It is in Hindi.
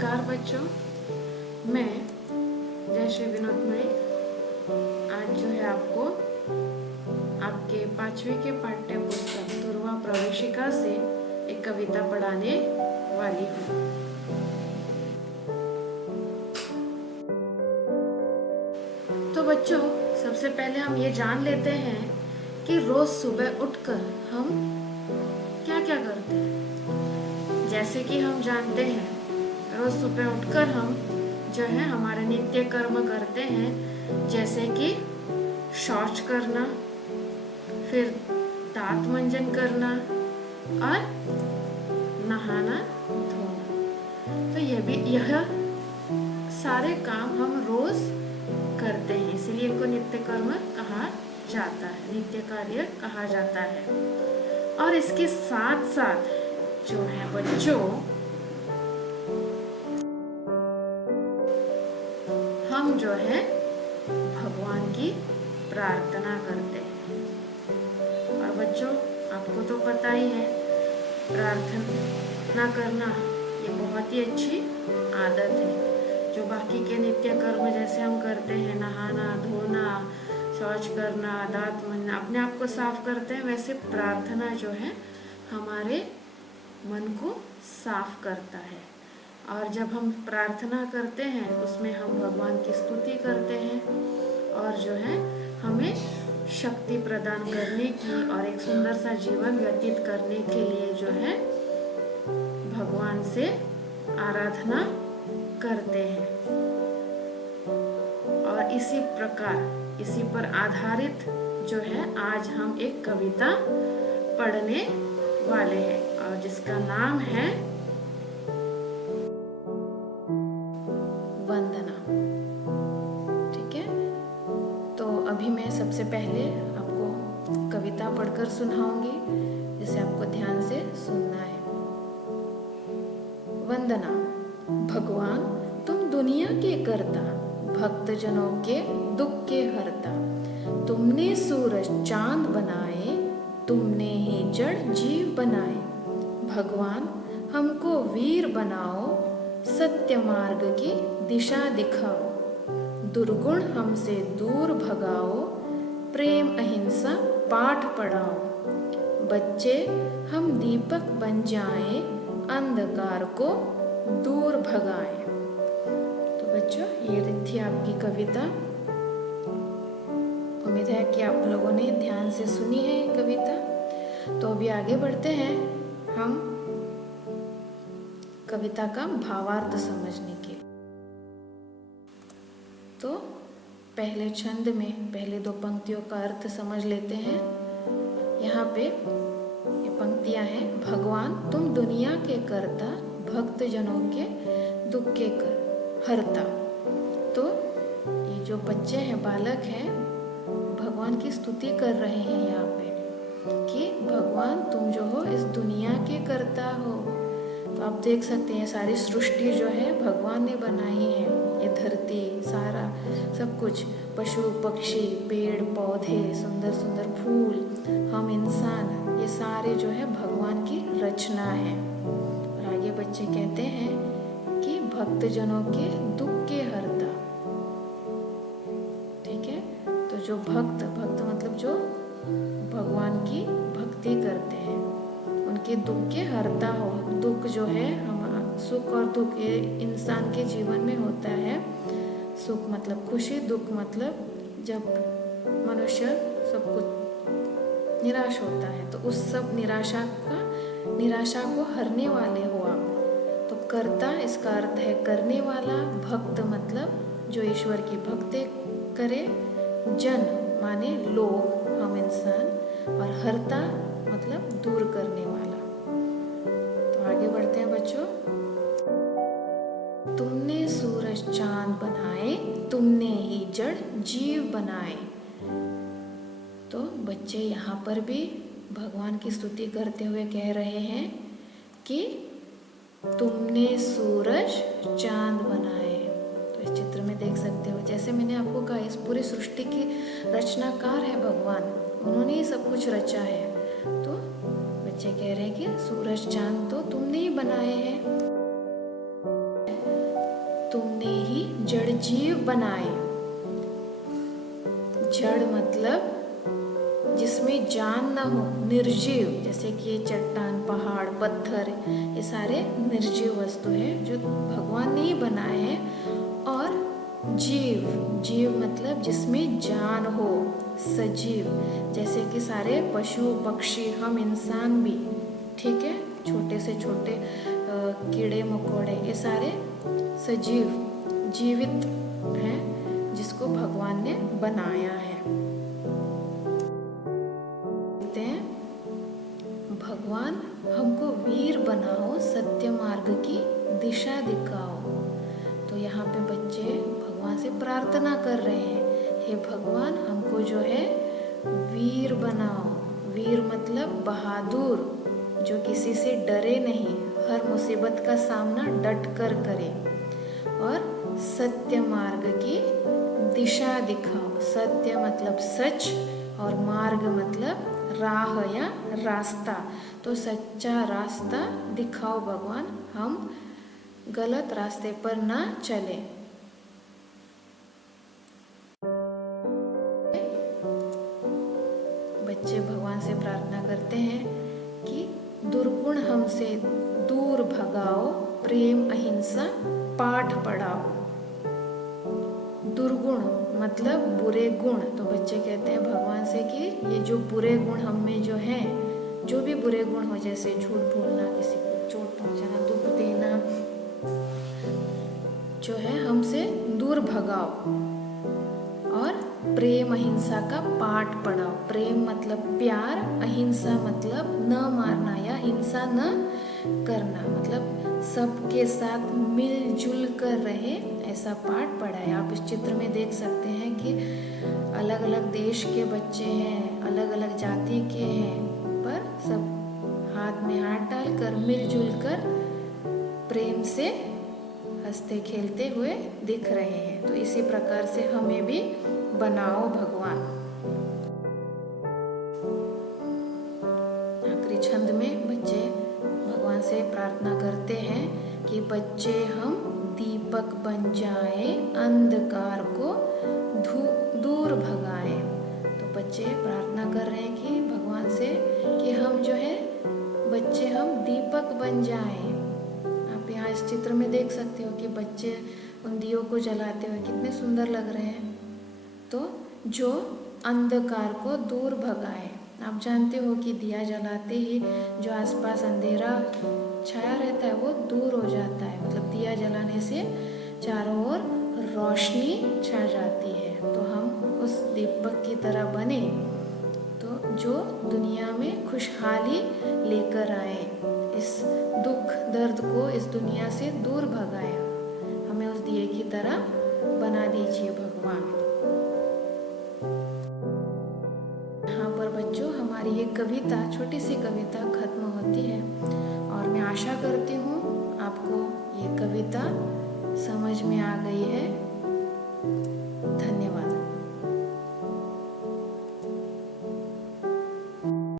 नमस्कार बच्चों, मैं जयश्री विनोद भाई आज जो है आपको आपके 5वीं के पाठ्य पुस्तक ध्रुवा प्रवेशिका से एक कविता पढ़ाने वाली हूँ। तो बच्चों, सबसे पहले हम ये जान लेते हैं कि रोज सुबह उठकर हम क्या क्या करते हैं। जैसे कि हम जानते हैं, रोज सुबह उठकर हम जो है हमारे नित्य कर्म करते हैं, जैसे कि शौच करना, फिर दांत मंजन करना और नहाना धोना। तो यह सारे काम हम रोज करते हैं, इसलिए इनको नित्य कर्म कहा जाता है, नित्य कार्य कहा जाता है। और इसके साथ साथ जो है बच्चों, हम जो है भगवान की प्रार्थना करते हैं। और बच्चों, आपको तो पता ही है, प्रार्थना करना ये बहुत ही अच्छी आदत है। जो बाकी के नित्य कर्म जैसे हम करते हैं, नहाना धोना, शौच करना, दांत मंजना, अपने आप को साफ करते हैं, वैसे प्रार्थना जो है हमारे मन को साफ करता है। और जब हम प्रार्थना करते हैं उसमें हम भगवान की स्तुति करते हैं और जो है हमें शक्ति प्रदान करने की और एक सुंदर सा जीवन व्यतीत करने के लिए जो है भगवान से आराधना करते हैं। और इसी प्रकार, इसी पर आधारित जो है आज हम एक कविता पढ़ने वाले हैं और जिसका नाम है वंदना। ठीक है, तो अभी मैं सबसे पहले आपको कविता पढ़कर सुनाऊंगी, जिसे आपको ध्यान से सुनना है। वंदना। भगवान तुम दुनिया के कर्ता, भक्त जनों के दुख के हरता। तुमने सूरज चांद बनाए, तुमने ही जड़ जीव बनाए। भगवान हमको वीर बनाओ, सत्य मार्ग की दिशा दिखाओ। दुर्गुण हमसे दूर भगाओ, प्रेम अहिंसा पाठ पढ़ाओ। बच्चे हम दीपक बन जाएं, अंधकार को दूर भगाएं। तो बच्चों, ये थी आपकी कविता। उम्मीद है कि आप लोगों ने ध्यान से सुनी है ये कविता। तो अभी आगे बढ़ते हैं हम कविता का भावार्थ समझने के लिए। तो पहले छंद में पहले 2 पंक्तियों का अर्थ समझ लेते हैं। यहाँ पे ये पंक्तियां हैं, भगवान तुम दुनिया के कर्ता, भक्त जनों के दुख के हरता। तो ये जो बच्चे हैं, बालक हैं, भगवान की स्तुति कर रहे हैं यहाँ पे कि भगवान तुम जो हो इस दुनिया के कर्ता हो। तो आप देख सकते हैं सारी सृष्टि जो है भगवान ने बनाई है। ये धरती, सारा सब कुछ, पशु पक्षी, पेड़ पौधे, सुंदर सुंदर फूल, हम इंसान, ये सारे जो है भगवान की रचना है। और आगे बच्चे कहते हैं कि भक्त जनों के दुख के हरता। ठीक है, तो जो भक्त मतलब जो भगवान की भक्ति करते हैं, उनके दुख के हरता हो। दुख जो है हमारा, सुख और दुख ये इंसान के जीवन में होता है। सुख मतलब खुशी, दुख मतलब जब मनुष्य सब कुछ निराश होता है, तो उस सब निराशा को हरने वाले हो आप। तो कर्ता इसका अर्थ है करने वाला, भक्त मतलब जो ईश्वर की भक्ति करे, जन माने लोग, हम इंसान, और हरता मतलब दूर करने वाला। तो आगे बढ़ते हैं बच्चों। तुमने सूरज चांद बनाए, तुमने ही जड़ जीव बनाए। तो बच्चे यहाँ पर भी भगवान की स्तुति करते हुए कह रहे हैं कि तुमने सूरज चांद बनाए। तो इस चित्र में देख सकते हो, जैसे मैंने आपको कहा, इस पूरी सृष्टि की रचनाकार है भगवान, उन्होंने ही सब कुछ रचा है। तो बच्चे कह रहे हैं कि सूरज चांद तो तुमने ही बनाए हैं। जड़ जीव बनाए। जड़ मतलब जिसमें जान ना हो, निर्जीव, जैसे कि ये चट्टान, पहाड़, पत्थर, ये सारे निर्जीव वस्तु है जो भगवान ने ही बनाए हैं। और जीव, जीव मतलब जिसमें जान हो, सजीव, जैसे कि सारे पशु पक्षी, हम इंसान भी, ठीक है, छोटे से छोटे कीड़े मकोड़े, ये सारे सजीव, जीवित हैं जिसको भगवान ने बनाया है। कहते हैं भगवान हमको वीर बनाओ, सत्य मार्ग की दिशा दिखाओ। तो यहाँ पे बच्चे भगवान से प्रार्थना कर रहे हैं, हे भगवान हमको जो है वीर बनाओ। वीर मतलब बहादुर, जो किसी से डरे नहीं, हर मुसीबत का सामना डट कर करे। और सत्य मार्ग की दिशा दिखाओ। सत्य मतलब सच और मार्ग मतलब राह या रास्ता। तो सच्चा रास्ता दिखाओ भगवान, हम गलत रास्ते पर ना चले। बच्चे भगवान से प्रार्थना करते हैं कि दुर्गुण हमसे दूर भगाओ, प्रेम अहिंसा पाठ पढ़ाओ। दुर्गुण मतलब बुरे गुण। तो बच्चे कहते हैं भगवान से कि ये जो बुरे गुण हम में जो हैं, जो भी बुरे गुण हो, जैसे झूठ बोलना, किसी को चोट पहुंचाना, दुख देना, जो है हमसे दूर भगाओ। और प्रेम अहिंसा का पाठ पढ़ाओ। प्रेम मतलब प्यार, अहिंसा मतलब न मारना या हिंसा न करना, मतलब सबके साथ मिलजुल कर रहे, ऐसा पाठ पढ़ाए। आप इस चित्र में देख सकते हैं कि अलग अलग देश के बच्चे हैं, अलग अलग जाति के हैं, पर सब हाथ में हाथ डालकर मिलजुल कर प्रेम से हंसते खेलते हुए दिख रहे हैं। तो इसी प्रकार से हमें भी बनाओ भगवान। आखिरी छंद में बच्चे भगवान से प्रार्थना करते हैं कि बच्चे हम दीपक बन जाएं, अंधकार को दूर भगाएं। तो बच्चे प्रार्थना कर रहे हैं कि भगवान से कि हम जो है बच्चे हम दीपक बन जाएं। आप यहाँ इस चित्र में देख सकते हो कि बच्चे उन दियों को जलाते हुए कितने सुंदर लग रहे हैं। तो जो अंधकार को दूर भगाए। आप जानते हो कि दिया जलाते ही जो आसपास अंधेरा छाया रहता है वो दूर हो जाता है, मतलब दिया जलाने से चारों ओर रोशनी छा जाती है। तो हम उस दीपक की तरह बने, तो जो दुनिया में खुशहाली लेकर आए, इस दुख दर्द को इस दुनिया से दूर भगाए। हमें उस दिए की तरह बना दीजिए भगवान। यहाँ पर बच्चों हमारी ये कविता, छोटी सी कविता खत्म होती है और मैं आशा करती हूँ आपको ये कविता समझ में आ गई है। धन्यवाद।